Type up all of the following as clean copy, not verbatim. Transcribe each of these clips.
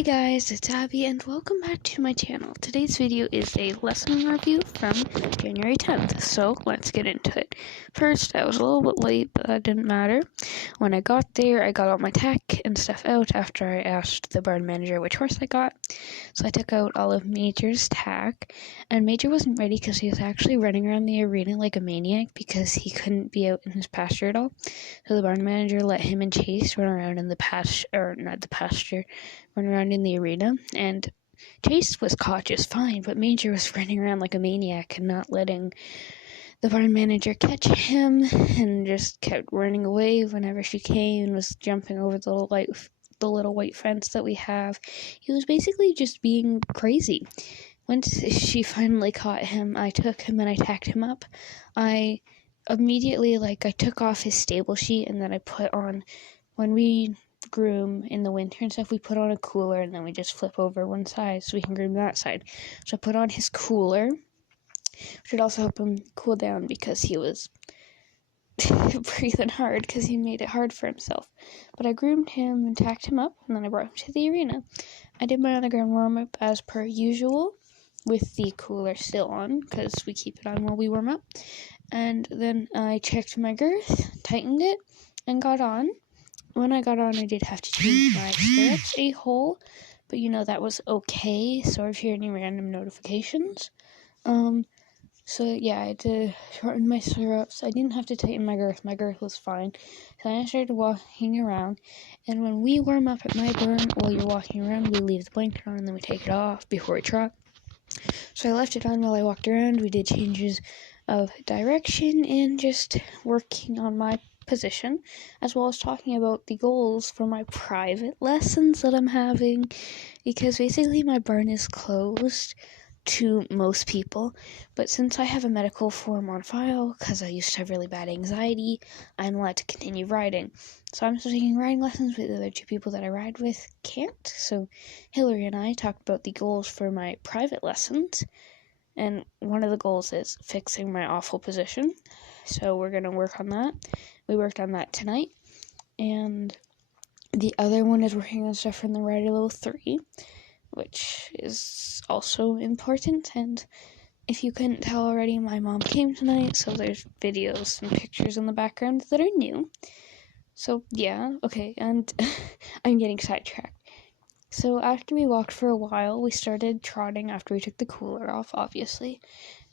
Hey guys, it's Abby and welcome back to my channel. Today's video is a lesson review from January 10th, so let's get into it. First, I was a little bit late, but that didn't matter. When I got there, I got all my tack and stuff out after I asked the barn manager which horse I got. So I took out all of Major's tack, and Major wasn't ready because he was actually running around the arena like a maniac because he couldn't be out in his pasture at all. So the barn manager let him and Chase run around in the run around in the arena, and Chase was caught just fine, but Major was running around like a maniac and not letting the barn manager catch him, and just kept running away whenever she came and was jumping over the little white fence that we have. He was basically just being crazy. Once she finally caught him, I took him and I tacked him up. I immediately, I took off his stable sheet, and then I put on, when we groom in the winter and stuff, we put on a cooler, and then we just flip over one side so we can groom that side. So I put on his cooler, which would also help him cool down because he was breathing hard because he made it hard for himself. But I groomed him and tacked him up, and then I brought him to the arena. I did my underground warm-up as per usual with the cooler still on because we keep it on while we warm up. And then I checked my girth, tightened it, and got on. When I got on, I did have to change my stirrups a hole, but that was okay. Sorry if you hear any random notifications. So yeah, I had to shorten my stirrups. I didn't have to tighten my girth. My girth was fine. So then I started walking around, and when we warm up at my barn, while you're walking around, we leave the blanket on, and then we take it off before we trot. So I left it on while I walked around. We did changes of direction and just working on my position, as well as talking about the goals for my private lessons that I'm having, because basically my barn is closed to most people, but since I have a medical form on file because I used to have really bad anxiety, I'm allowed to continue riding. So I'm still taking riding lessons, but the other two people that I ride with can't. So Hillary and I talked about the goals for my private lessons, and one of the goals is fixing my awful position. So we're going to work on that. We worked on that tonight. And the other one is working on stuff from the Rider Level 3, which is also important. And if you couldn't tell already, my mom came tonight, so there's videos and pictures in the background that are new. So yeah, okay, and I'm getting sidetracked. So after we walked for a while, we started trotting after we took the cooler off, obviously.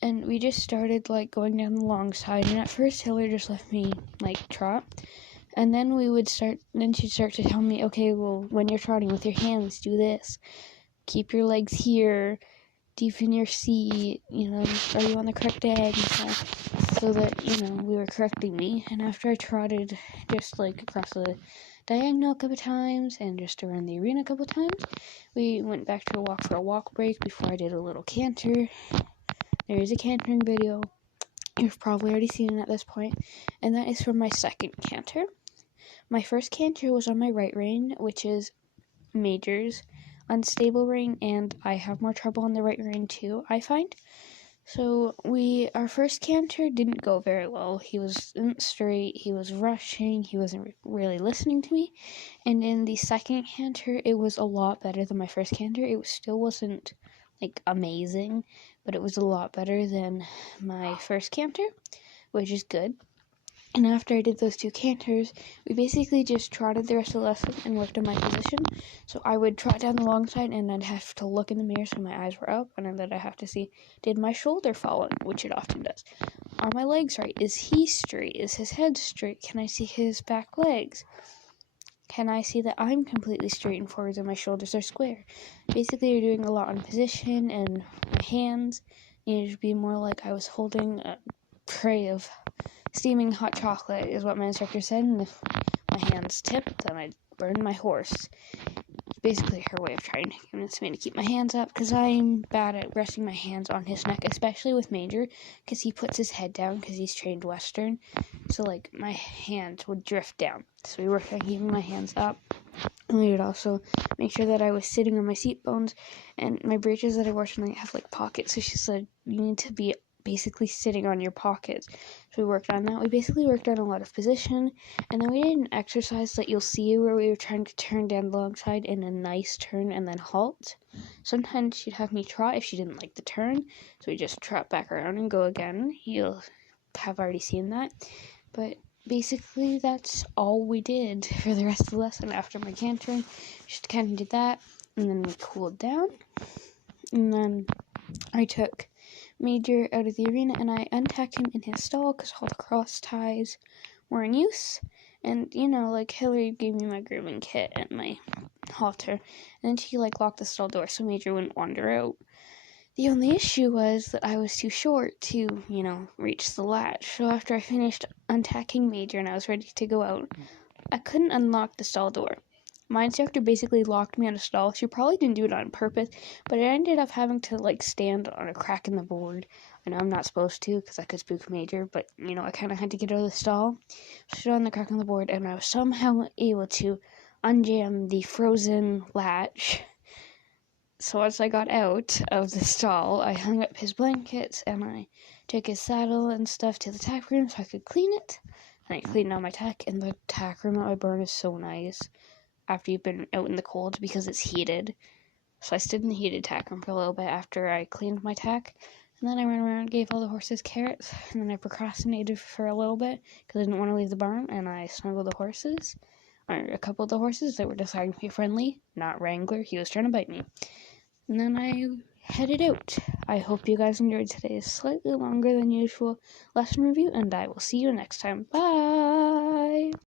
And we just started, going down the long side. And at first, Hillary just left me, trot. And then she'd start to tell me, okay, well, when you're trotting with your hands, do this. Keep your legs here. Deepen your seat. Are you on the correct edge and stuff? So that, we were correcting me. And after I trotted just, across the diagonal a couple times and just around the arena a couple times, we went back to for a walk break before I did a little canter. There is a cantering video. You've probably already seen it at this point, and that is from my second canter. My first canter was on my right rein, which is Major's unstable rein, and I have more trouble on the right rein too, I find. So our first canter didn't go very well. He wasn't straight, he was rushing, he wasn't really listening to me. And in the second canter, it was a lot better than my first canter. It still wasn't, amazing, but it was a lot better than my first canter, which is good. And after I did those two canters, we basically just trotted the rest of the lesson and worked on my position. So I would trot down the long side, and I'd have to look in the mirror so my eyes were up, and then I'd have to see, did my shoulder fall in, which it often does. Are my legs right? Is he straight? Is his head straight? Can I see his back legs? Can I see that I'm completely straight and forwards and my shoulders are square? Basically, you're doing a lot on position, and my hands needed to be more like I was holding a tray of steaming hot chocolate, is what my instructor said, and if my hands tipped, then I'd burn my horse. It's basically her way of trying to convince me to keep my hands up, because I'm bad at resting my hands on his neck, especially with Major, because he puts his head down because he's trained Western, so my hands would drift down. So we worked on keeping my hands up, and we would also make sure that I was sitting on my seat bones, and my breeches that I wore tonight have pockets, so she said, you need to be basically sitting on your pockets. So we worked on that. We basically worked on a lot of position, and then we did an exercise that you'll see where we were trying to turn down the long side in a nice turn and then halt. Sometimes she'd have me trot if she didn't like the turn, so we just trot back around and go again. You'll have already seen that, but basically that's all we did for the rest of the lesson. After my cantering, just kind of did that, and then we cooled down, and then I took Major out of the arena and I untacked him in his stall because all the cross ties were in use. And like Hillary gave me my grooming kit and my halter, and then she locked the stall door so Major wouldn't wander out. The only issue was that I was too short to, reach the latch. So after I finished untacking Major and I was ready to go out, I couldn't unlock the stall door. My instructor basically locked me in a stall. She probably didn't do it on purpose, but I ended up having to stand on a crack in the board. I know I'm not supposed to because I could spook Major, but I kind of had to get out of the stall. Stood on the crack in the board, and I was somehow able to unjam the frozen latch. So once I got out of the stall, I hung up his blankets and I took his saddle and stuff to the tack room so I could clean it. And I cleaned out my tack, and the tack room at my barn is so nice after you've been out in the cold because it's heated. So I stood in the heated tack room for a little bit after I cleaned my tack, and then I ran around and gave all the horses carrots, and then I procrastinated for a little bit because I didn't want to leave the barn, and I snuggled the horses, or a couple of the horses that were deciding to be friendly, not Wrangler, he was trying to bite me. And then I headed out. I hope you guys enjoyed today's slightly longer than usual lesson review, and I will see you next time. Bye!